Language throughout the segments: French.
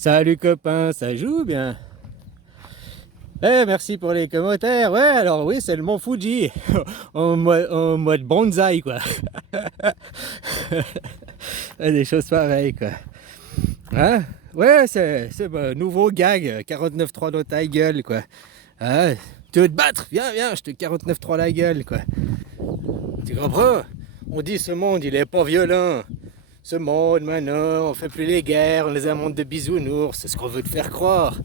Salut copain, ça joue bien? Eh, merci pour les commentaires. Ouais, alors oui, c'est le mont Fuji. En mode bonsaï, quoi. Ouais, des choses pareilles, quoi. Hein? Ouais, c'est un nouveau gag. 49.3 dans ta gueule, quoi. Hein? Tu veux te battre? Viens, viens, je te 49.3 la gueule, quoi. Tu comprends? On dit ce monde, il est pas violent. Ce monde, maintenant, on fait plus les guerres, on les a un monde de bisounours, c'est ce qu'on veut te faire croire.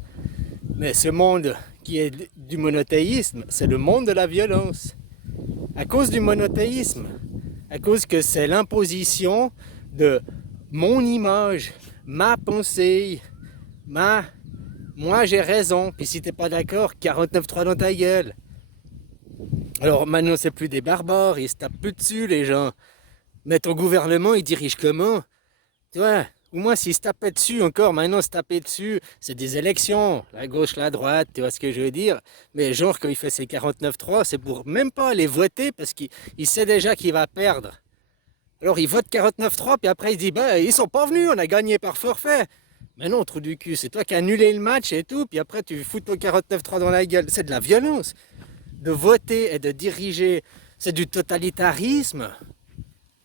Mais ce monde qui est du monothéisme, c'est le monde de la violence. À cause du monothéisme, à cause que c'est l'imposition de mon image, ma pensée, ma... Moi j'ai raison, puis si t'es pas d'accord, 49.3 dans ta gueule. Alors maintenant c'est plus des barbares, ils se tapent plus dessus les gens. Mais ton gouvernement il dirige comment? Tu vois, au moins s'ils se tapaient dessus encore, maintenant se taper dessus, c'est des élections, la gauche, la droite, tu vois ce que je veux dire. Mais genre quand il fait ses 49.3, c'est pour même pas aller voter parce qu'il sait déjà qu'il va perdre. Alors il vote 49.3, puis après il dit, bah ils sont pas venus, on a gagné par forfait. Mais non, trou du cul, c'est toi qui as annulé le match et tout, puis après tu fous ton 49.3 dans la gueule. C'est de la violence. De voter et de diriger, c'est du totalitarisme.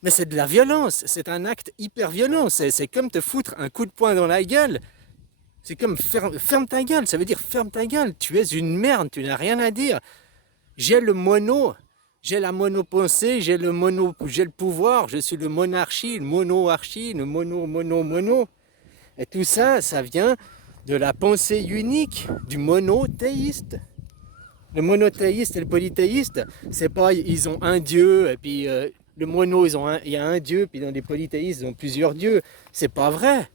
Mais c'est de la violence, c'est un acte hyper violent, c'est comme te foutre un coup de poing dans la gueule. C'est comme ferme ta gueule, ça veut dire ferme ta gueule, tu es une merde, tu n'as rien à dire. J'ai le mono, j'ai la monopensée, j'ai le pouvoir, je suis le monarchie, le monoarchie, le mono. Et tout ça, ça vient de la pensée unique du monothéiste. Le monothéiste et le polythéiste, c'est pas ils ont un dieu et puis le mono il y a un dieu puis dans les polythéistes ils ont plusieurs dieux. C'est pas vrai.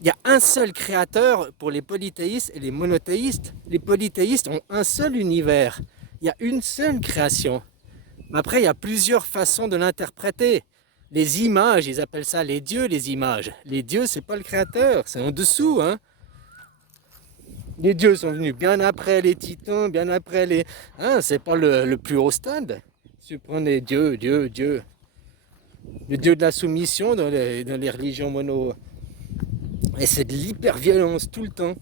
Il y a un seul créateur pour les polythéistes et les monothéistes. Les polythéistes ont un seul univers. Il y a une seule création. Mais après il y a plusieurs façons de l'interpréter. Les images, ils appellent ça les dieux, les images. Les dieux, c'est pas le créateur, c'est en dessous, hein. Les dieux sont venus bien après les titans, bien après les... Hein, c'est pas le plus haut stade. Tu prends les dieux. Le dieu de la soumission dans les religions mono. Et c'est de l'hyper-violence tout le temps.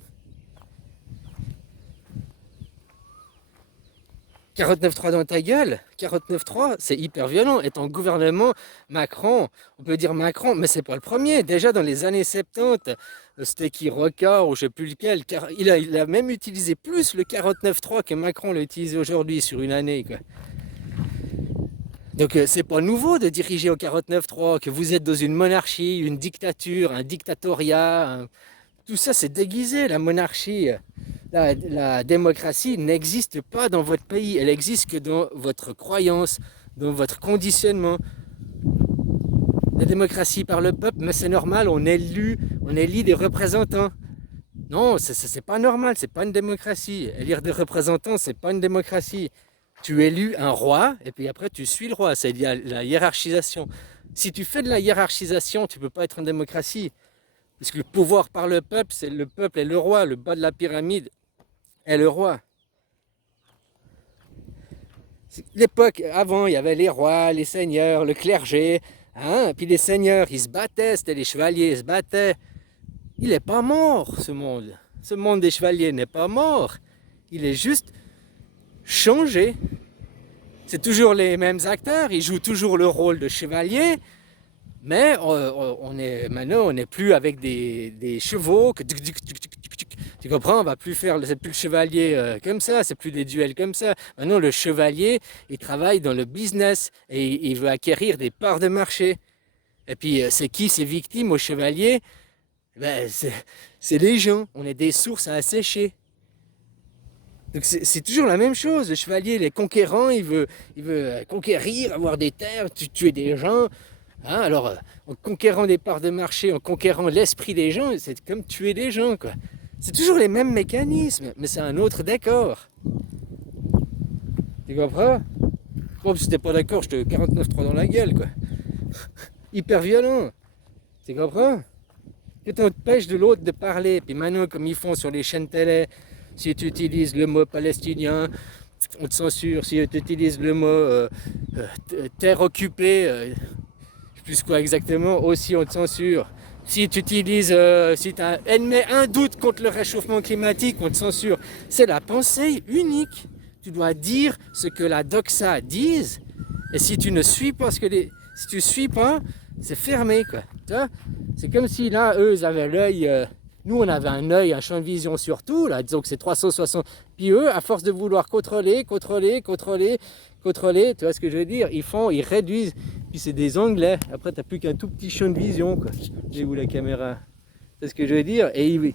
49.3 dans ta gueule, 49.3, c'est hyper violent. Et ton gouvernement, Macron, on peut dire Macron, mais c'est pas le premier. Déjà dans les années 70, c'était qui Rocard ou je sais plus lequel, il a même utilisé plus le 49.3 que Macron l'a utilisé aujourd'hui sur une année, quoi. Donc c'est pas nouveau de diriger au 49.3, que vous êtes dans une monarchie, une dictature, un dictatoriat. Tout ça c'est déguisé, la monarchie. La démocratie n'existe pas dans votre pays, elle existe que dans votre croyance, dans votre conditionnement. La démocratie par le peuple, mais c'est normal, on élit des représentants. Non, c'est pas normal, c'est pas une démocratie. Élire des représentants, c'est pas une démocratie. Tu élus un roi, et puis après tu suis le roi, c'est la hiérarchisation. Si tu fais de la hiérarchisation, tu peux pas être en démocratie. Parce que le pouvoir par le peuple, c'est le peuple et le roi, le bas de la pyramide est le roi. L'époque, avant, il y avait les rois, les seigneurs, le clergé, hein, puis les seigneurs, ils se battaient, c'était les chevaliers, ils se battaient. Il n'est pas mort, ce monde. Ce monde des chevaliers n'est pas mort. Il est juste changé. C'est toujours les mêmes acteurs, ils jouent toujours le rôle de chevalier, mais maintenant on n'est plus avec des chevaux. Tu comprends, on va plus faire, c'est plus le chevalier comme ça, c'est plus des duels comme ça. Maintenant le chevalier, il travaille dans le business et il veut acquérir des parts de marché. Et puis c'est qui ces victimes au chevalier? Ben, c'est les gens, on est des sources à assécher. Donc c'est toujours la même chose, le chevalier, les conquérants, il veut conquérir, avoir des terres, tuer des gens. Hein, alors, en conquérant des parts de marché, en conquérant l'esprit des gens, c'est comme tuer des gens, quoi. C'est toujours les mêmes mécanismes, mais c'est un autre décor. Tu comprends? Bon, si t'es pas d'accord, je te 49.3 dans la gueule, quoi. Hyper violent. Tu comprends? Que on te pêche de l'autre de parler, puis maintenant, comme ils font sur les chaînes télé, si tu utilises le mot palestinien, on te censure. Si tu utilises le mot terre occupée, je sais plus quoi exactement, aussi on te censure. Si tu utilises, si tu émets un doute contre le réchauffement climatique, on te censure. C'est la pensée unique. Tu dois dire ce que la doxa dise. Et si tu ne suis pas si tu suis pas, c'est fermé, quoi. Tu vois? C'est comme si là, eux, ils avaient l'œil. Nous, on avait un œil, un champ de vision sur tout. Là, disons que c'est 360. Puis eux, à force de vouloir contrôler, tu vois ce que je veux dire? Ils réduisent. Puis c'est des Anglais. Après, t'as plus qu'un tout petit champ de vision, quoi. J'ai où la caméra? C'est ce que je veux dire? Et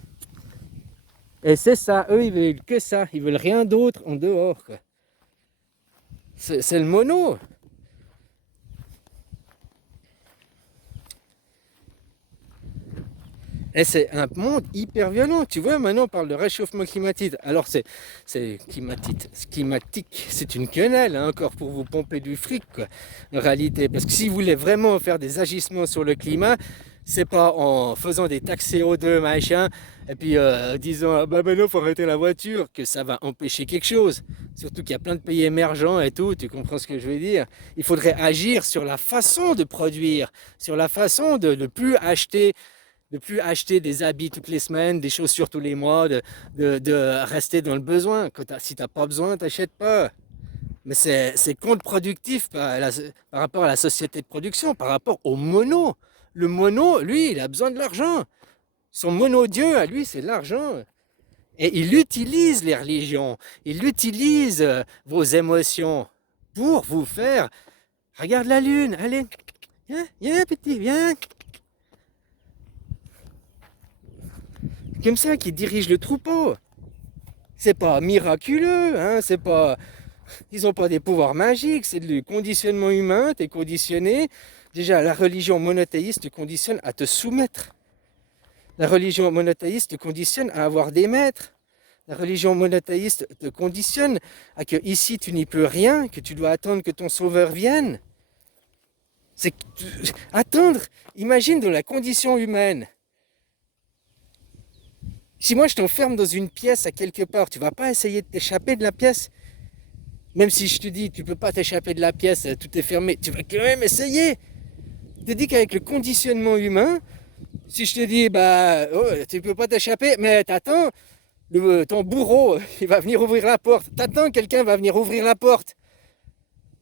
c'est ça. Eux, ils veulent que ça. Ils veulent rien d'autre en dehors, quoi. C'est le mono. Et c'est un monde hyper violent. Tu vois, maintenant on parle de réchauffement climatique. Alors c'est climatique, c'est une quenelle, hein, encore pour vous pomper du fric, quoi, en réalité. Parce que si vous voulez vraiment faire des agissements sur le climat, c'est pas en faisant des taxes CO2, machin, et puis disant ah bah maintenant faut arrêter la voiture, que ça va empêcher quelque chose. Surtout qu'il y a plein de pays émergents et tout, tu comprends ce que je veux dire? Il faudrait agir sur la façon de produire, sur la façon de ne plus acheter des habits toutes les semaines, des chaussures tous les mois, de rester dans le besoin. Si tu n'as pas besoin, tu n'achètes pas. Mais c'est contre-productif par rapport à la société de production, par rapport au mono. Le mono, lui, il a besoin de l'argent. Son mono-dieu, à lui, c'est l'argent. Et il utilise les religions, il utilise vos émotions pour vous faire... Regarde la lune, allez, viens petit, viens. Comme ça qui dirige le troupeau. C'est pas miraculeux, hein, c'est pas... Ils ont pas des pouvoirs magiques, c'est du conditionnement humain, t'es conditionné. Déjà, la religion monothéiste te conditionne à te soumettre. La religion monothéiste te conditionne à avoir des maîtres. La religion monothéiste te conditionne à que ici tu n'y peux rien, que tu dois attendre que ton sauveur vienne. C'est attendre, imagine dans la condition humaine. Si moi je t'enferme dans une pièce à quelque part, tu vas pas essayer de t'échapper de la pièce. Même si je te dis tu peux pas t'échapper de la pièce, tout est fermé, tu vas quand même essayer. Je te dis qu'avec le conditionnement humain, si je te dis bah oh, tu peux pas t'échapper, mais t'attends, ton bourreau il va venir ouvrir la porte. T'attends quelqu'un va venir ouvrir la porte.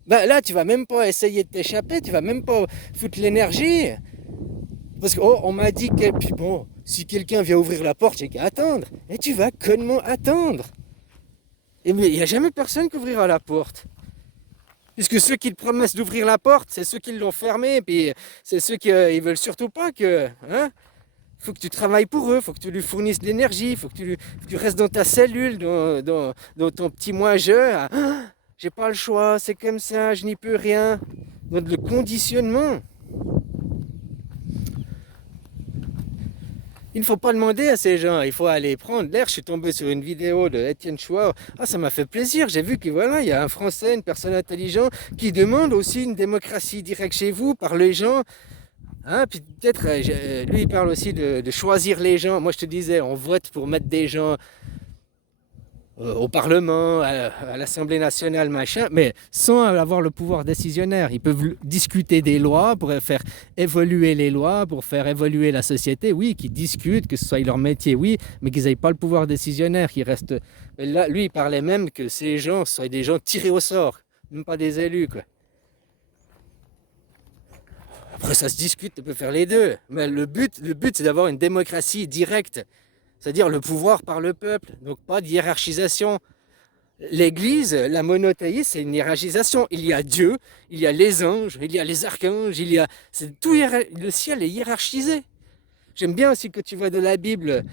Ben là tu vas même pas essayer de t'échapper, tu vas même pas foutre l'énergie. Parce que oh, on m'a dit que puis bon, si quelqu'un vient ouvrir la porte, j'ai qu'à attendre. Et tu vas connement attendre. Et mais il n'y a jamais personne qui ouvrira la porte. Puisque ceux qui te promettent d'ouvrir la porte, c'est ceux qui l'ont fermée. Puis c'est ceux qui ils veulent surtout pas que... Hein, faut que tu travailles pour eux, faut que tu lui fournisses de l'énergie, faut que tu restes dans ta cellule, dans ton petit moi-je. Ah, j'ai pas le choix, c'est comme ça, je n'y peux rien. Donc le conditionnement. Il ne faut pas demander à ces gens, il faut aller prendre l'air. Je suis tombé sur une vidéo de Étienne Chouard. Ah, ça m'a fait plaisir. J'ai vu que voilà, il y a un Français, une personne intelligente, qui demande aussi une démocratie directe chez vous par les gens. Hein, puis peut-être, lui, il parle aussi de choisir les gens. Moi, je te disais, on vote pour mettre des gens au Parlement, à l'Assemblée nationale, machin, mais sans avoir le pouvoir décisionnaire. Ils peuvent discuter des lois pour faire évoluer les lois, pour faire évoluer la société, oui, qu'ils discutent, que ce soit leur métier, oui, mais qu'ils n'aient pas le pouvoir décisionnaire, qu'ils restent... Là, lui, il parlait même que ces gens soient des gens tirés au sort, même pas des élus, quoi. Après, ça se discute, tu peux faire les deux, mais le but c'est d'avoir une démocratie directe. C'est-à-dire le pouvoir par le peuple, donc pas de hiérarchisation. L'Église, la monothéisme, c'est une hiérarchisation. Il y a Dieu, il y a les anges, il y a les archanges, c'est tout le ciel est hiérarchisé. J'aime bien aussi que tu vois de la Bible,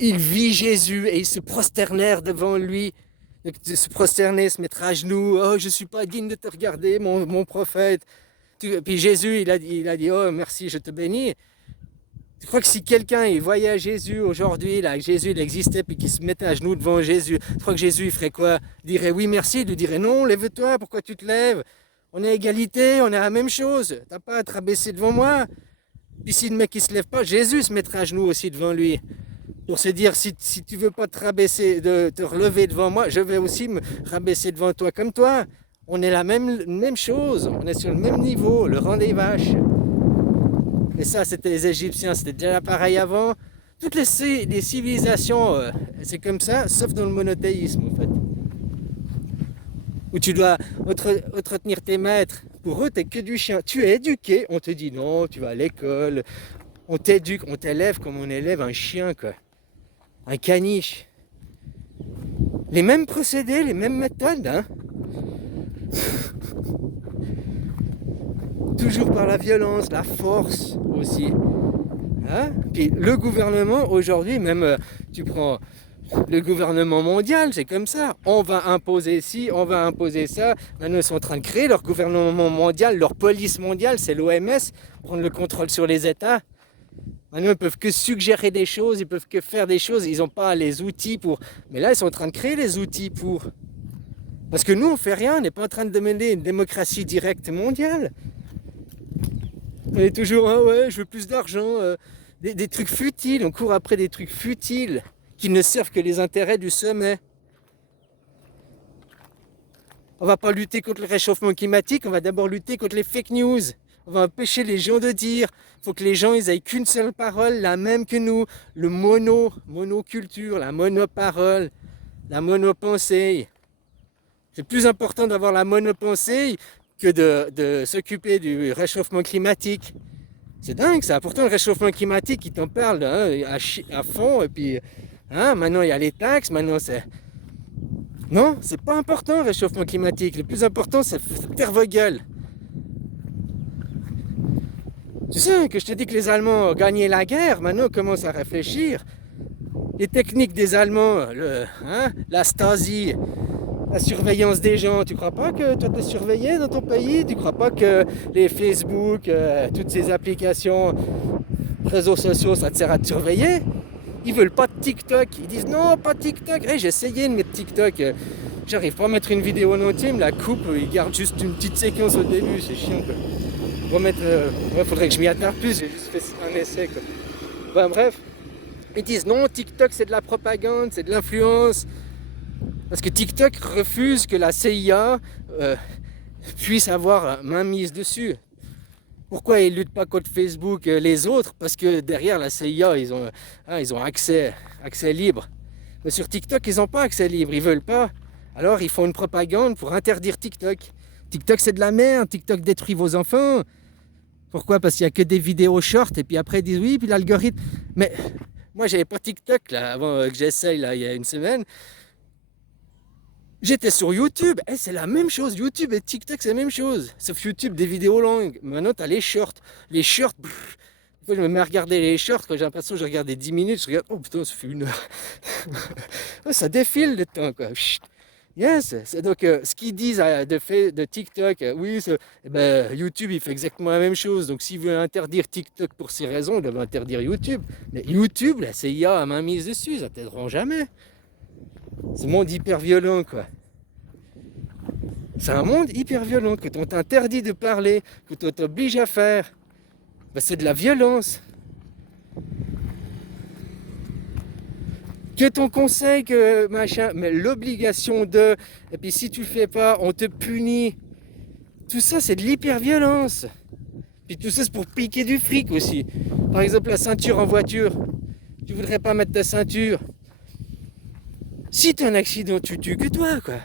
il vit Jésus et ils se prosternèrent devant lui. Donc, se prosterner, se mettre à genoux, oh je suis pas digne de te regarder, mon prophète. Puis Jésus, il a dit, oh merci, je te bénis. Je crois que si quelqu'un il voyait Jésus aujourd'hui, là, que Jésus il existait, puis qu'il se mettait à genoux devant Jésus, je crois que Jésus il ferait quoi? Il dirait oui merci, il lui dirait non, lève-toi, pourquoi tu te lèves? On est à égalité, on est à la même chose, t'as pas à te rabaisser devant moi. Puis si le mec il se lève pas, Jésus se mettra à genoux aussi devant lui. Pour se dire si tu veux pas te rabaisser, de te relever devant moi, je vais aussi me rabaisser devant toi comme toi. On est la même chose, on est sur le même niveau, le rang des vaches. Et ça, c'était les Égyptiens, c'était déjà pareil avant. Toutes les civilisations, c'est comme ça, sauf dans le monothéisme en fait. Où tu dois entretenir tes maîtres. Pour eux, t'es que du chien. Tu es éduqué, on te dit non, tu vas à l'école. On t'éduque, on t'élève comme on élève un chien, quoi. Un caniche. Les mêmes procédés, les mêmes méthodes, hein. Toujours par la violence, la force aussi. Hein? Puis le gouvernement aujourd'hui, même tu prends le gouvernement mondial, c'est comme ça. On va imposer ci, on va imposer ça. Maintenant, ils sont en train de créer leur gouvernement mondial, leur police mondiale, c'est l'OMS, prendre le contrôle sur les États. Maintenant, ils peuvent que suggérer des choses, ils peuvent que faire des choses, ils n'ont pas les outils pour. Mais là, ils sont en train de créer les outils pour. Parce que nous, on fait rien, on n'est pas en train de demander une démocratie directe mondiale. On est toujours, ah ouais, je veux plus d'argent, des trucs futiles, on court après des trucs futiles qui ne servent que les intérêts du sommet. On va pas lutter contre le réchauffement climatique, on va d'abord lutter contre les fake news. On va empêcher les gens de dire. Il faut que les gens ils aient qu'une seule parole, la même que nous. Le monoculture, la monoparole, la monopensée. C'est plus important d'avoir la monopensée que de s'occuper du réchauffement climatique. C'est dingue ça. Pourtant le réchauffement climatique, il t'en parle hein, à fond. Et puis hein, maintenant il y a les taxes, maintenant c'est... Non, c'est pas important le réchauffement climatique. Le plus important c'est taire vos gueules. Tu sais que je te dis que les Allemands ont gagné la guerre, maintenant on commence à réfléchir. Les techniques des Allemands, la Stasi, la surveillance des gens, tu crois pas que toi t'es surveillé dans ton pays? Tu crois pas que les Facebook, toutes ces applications, réseaux sociaux, ça te sert à te surveiller? Ils veulent pas de TikTok, ils disent non, pas TikTok. Hey, j'ai essayé de mettre TikTok, j'arrive pas à mettre une vidéo en entier, me la coupe, ils gardent juste une petite séquence au début, c'est chiant quoi. Faudrait que je m'y attarde plus, j'ai juste fait un essai quoi. Ben, bref, ils disent non, TikTok c'est de la propagande, c'est de l'influence. Parce que TikTok refuse que la CIA puisse avoir main mise dessus. Pourquoi ils ne luttent pas contre Facebook les autres? Parce que derrière la CIA, ils ont accès libre. Mais sur TikTok, ils n'ont pas accès libre, ils ne veulent pas. Alors ils font une propagande pour interdire TikTok. TikTok c'est de la merde, TikTok détruit vos enfants. Pourquoi? Parce qu'il n'y a que des vidéos short et puis après ils disent oui, puis l'algorithme. Mais moi j'avais pas TikTok là, avant que j'essaye là, il y a une semaine. J'étais sur YouTube, c'est la même chose, YouTube et TikTok c'est la même chose. Sauf YouTube des vidéos longues. Maintenant t'as les shorts. Les shorts, des fois je me mets à regarder les shorts quand j'ai l'impression que je regardais 10 minutes, je regarde, oh putain ça fait 1 heure. Ça défile le temps quoi. Yes, c'est donc ce qu'ils disent de TikTok, oui, YouTube il fait exactement la même chose. Donc s'ils veulent interdire TikTok pour ces raisons, ils doivent interdire YouTube. Mais YouTube, la CIA a main mise dessus, ça t'aideront jamais. C'est un monde hyper violent quoi. C'est un monde hyper violent que t'on t'interdit de parler, que t'on t'oblige à faire. C'est de la violence. Que ton conseil, que machin, mais l'obligation de, et puis si tu le fais pas, on te punit. Tout ça, c'est de l'hyper-violence. Puis tout ça, c'est pour piquer du fric aussi. Par exemple, la ceinture en voiture. Tu voudrais pas mettre ta ceinture. Si tu as un accident, tu tues que toi, quoi.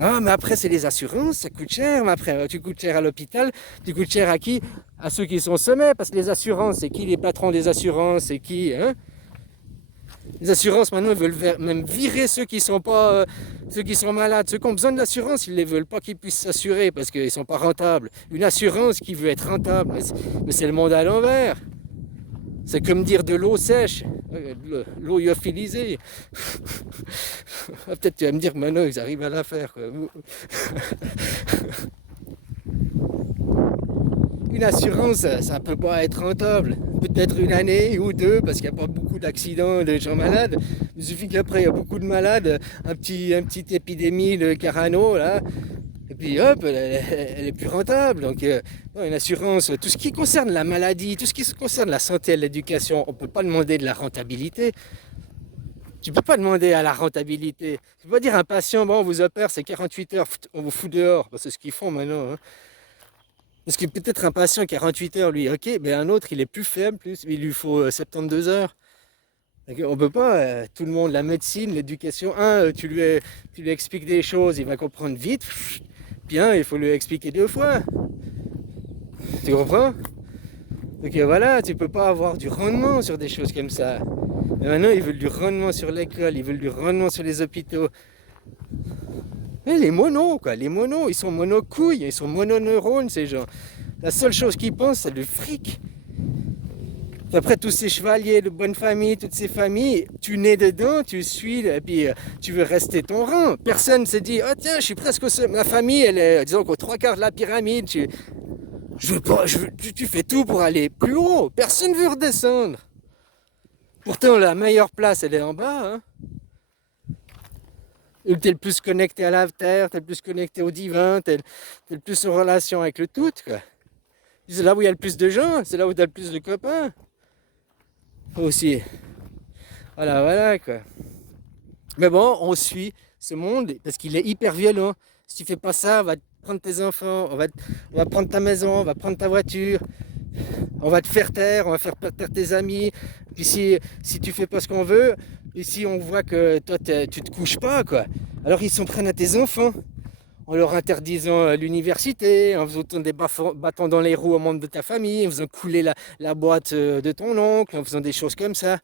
Ah, mais après, c'est les assurances, ça coûte cher. Mais après, tu coûtes cher à l'hôpital. Tu coûtes cher à qui? À ceux qui sont au sommet. Parce que les assurances, c'est qui les patrons des assurances? C'est qui, hein? Les assurances maintenant ils veulent même virer ceux qui sont pas, ceux qui sont malades, ceux qui ont besoin de l'assurance, ils ne veulent pas qu'ils puissent s'assurer parce qu'ils ne sont pas rentables. Une assurance qui veut être rentable, mais c'est le monde à l'envers. C'est comme dire de l'eau sèche, l'eau lyophilisée. Peut-être tu vas me dire maintenant ils arrivent à la faire. Quoi. Une assurance, ça peut pas être rentable. Peut-être 1 année ou 2, parce qu'il n'y a pas beaucoup d'accidents de gens malades. Il suffit qu'après, il y a beaucoup de malades, une petite épidémie de Carano, là. Et puis hop, elle est plus rentable. Donc, une assurance, tout ce qui concerne la maladie, tout ce qui concerne la santé et l'éducation, on ne peut pas demander de la rentabilité. Tu peux pas demander à la rentabilité. Tu peux pas dire à un patient, bon, on vous opère, c'est 48 heures, on vous fout dehors. Bah, c'est ce qu'ils font maintenant, hein. Parce que peut-être un patient 48 heures, lui, ok, mais un autre, il est plus faible, il lui faut 72 heures. Donc, on peut pas, tout le monde, la médecine, l'éducation, tu lui expliques des choses, il va comprendre vite. Puis il faut lui expliquer 2 fois. Tu comprends? Donc voilà, tu peux pas avoir du rendement sur des choses comme ça. Mais maintenant, ils veulent du rendement sur l'école, ils veulent du rendement sur les hôpitaux. Mais les monos, quoi, les monos, ils sont monocouilles, ils sont mononeurones, ces gens. La seule chose qu'ils pensent, c'est le fric. Et après, tous ces chevaliers de bonne famille, toutes ces familles, tu nais dedans, tu suis, et puis tu veux rester ton rang. Personne ne se dit, oh tiens, je suis presque au sommet. Ma famille, elle est, disons qu'aux 3/4 de la pyramide. Je veux pas, tu fais tout pour aller plus haut. Personne ne veut redescendre. Pourtant, la meilleure place, elle est en bas, hein. Tu es le plus connecté à la terre, tu es le plus connecté au divin, tu es le plus en relation avec le tout, quoi. C'est là où il y a le plus de gens, c'est là où tu as le plus de copains. Aussi. Voilà, quoi. Mais bon, on suit ce monde parce qu'il est hyper violent. Si tu fais pas ça, on va te prendre tes enfants, on va prendre ta maison, on va prendre ta voiture, on va te faire taire, on va faire taire tes amis. Puis si tu fais pas ce qu'on veut, ici on voit que toi tu te couches pas, quoi. Alors ils s'en prennent à tes enfants, en leur interdisant l'université, en faisant des bâtons dans les roues au membre de ta famille, en faisant couler la boîte de ton oncle, en faisant des choses comme ça.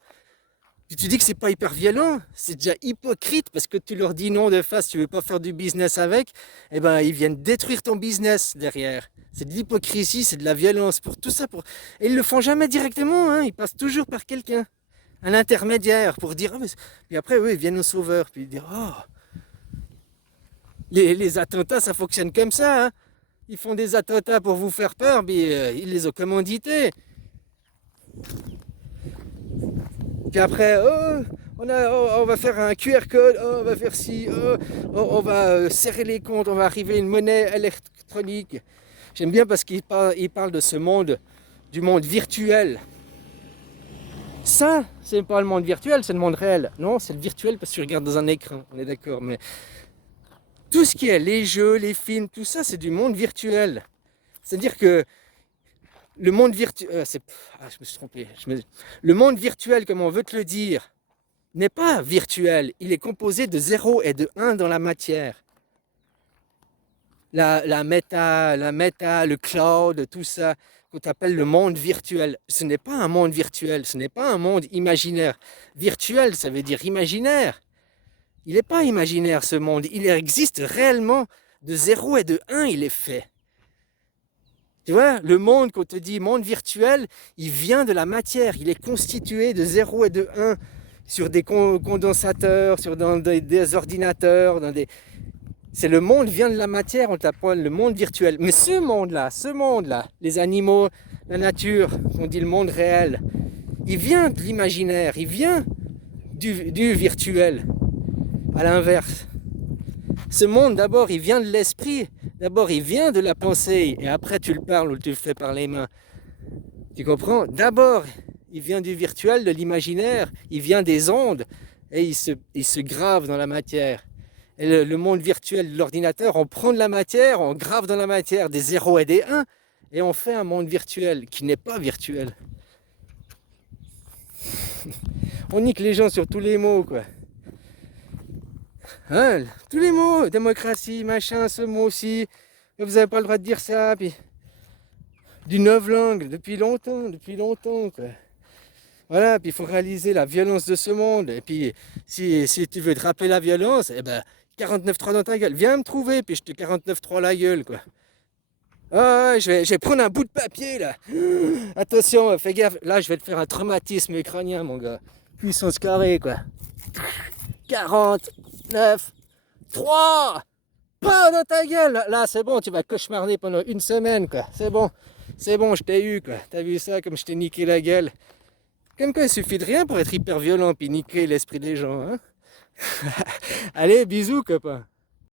Puis tu dis que c'est pas hyper violent, c'est déjà hypocrite parce que tu leur dis non de face, tu veux pas faire du business avec, eh ben ils viennent détruire ton business derrière. C'est de l'hypocrisie, c'est de la violence, pour tout ça. Et ils le font jamais directement, hein, ils passent toujours par quelqu'un, un intermédiaire, pour dire, oh, mais... Puis après, eux, ils viennent au sauveur, puis ils disent, oh, les attentats, ça fonctionne comme ça, hein. Ils font des attentats pour vous faire peur, mais ils les ont commandités. Puis après, oh, on va faire un QR code, oh, on va faire ci, on va serrer les comptes, on va arriver à une monnaie électronique. J'aime bien parce qu'il parle de ce monde, du monde virtuel. Ça, c'est pas le monde virtuel, c'est le monde réel. Non, c'est le virtuel parce que tu regardes dans un écran, on est d'accord. Mais tout ce qui est les jeux, les films, tout ça, c'est du monde virtuel. C'est-à-dire que le monde virtuel, je me suis trompé. Le monde virtuel, comme on veut te le dire, n'est pas virtuel. Il est composé de 0 et de 1 dans la matière. La méta, le cloud, tout ça, qu'on appelle le monde virtuel. Ce n'est pas un monde virtuel, ce n'est pas un monde imaginaire. Virtuel, ça veut dire imaginaire. Il n'est pas imaginaire ce monde, il existe réellement de 0 et de 1, il est fait. Tu vois, le monde qu'on te dit, monde virtuel, il vient de la matière, il est constitué de 0 et de 1 sur des condensateurs, dans des ordinateurs, C'est le monde vient de la matière, on t'appelle le monde virtuel. Mais ce monde-là, les animaux, la nature, on dit le monde réel, il vient de l'imaginaire, il vient du virtuel. À l'inverse. Ce monde, d'abord, il vient de l'esprit. D'abord, il vient de la pensée. Et après, tu le parles ou tu le fais par les mains. Tu comprends? D'abord, il vient du virtuel, de l'imaginaire. Il vient des ondes. Et il se grave dans la matière. Et le monde virtuel de l'ordinateur, on prend de la matière, on grave dans la matière des 0 et des 1. Et on fait un monde virtuel qui n'est pas virtuel. On nique les gens sur tous les mots, quoi. Hein, tous les mots, démocratie, machin, ce mot aussi, vous n'avez pas le droit de dire ça, puis du novlangue, depuis longtemps, quoi. Voilà, puis il faut réaliser la violence de ce monde, et puis si tu veux te rappeler la violence, eh ben 49.3 dans ta gueule, viens me trouver, puis je te 49.3 la gueule, quoi. Ah, je vais prendre un bout de papier, là. Attention, fais gaffe, là je vais te faire un traumatisme crânien, mon gars. Puissance carrée, quoi. 49, 3, pas dans ta gueule. Là, c'est bon, tu vas cauchemarder pendant une semaine, quoi. C'est bon, je t'ai eu, quoi. T'as vu ça, comme je t'ai niqué la gueule. Comme quoi, il suffit de rien pour être hyper violent puis niquer l'esprit des gens, hein. Allez, bisous, copain.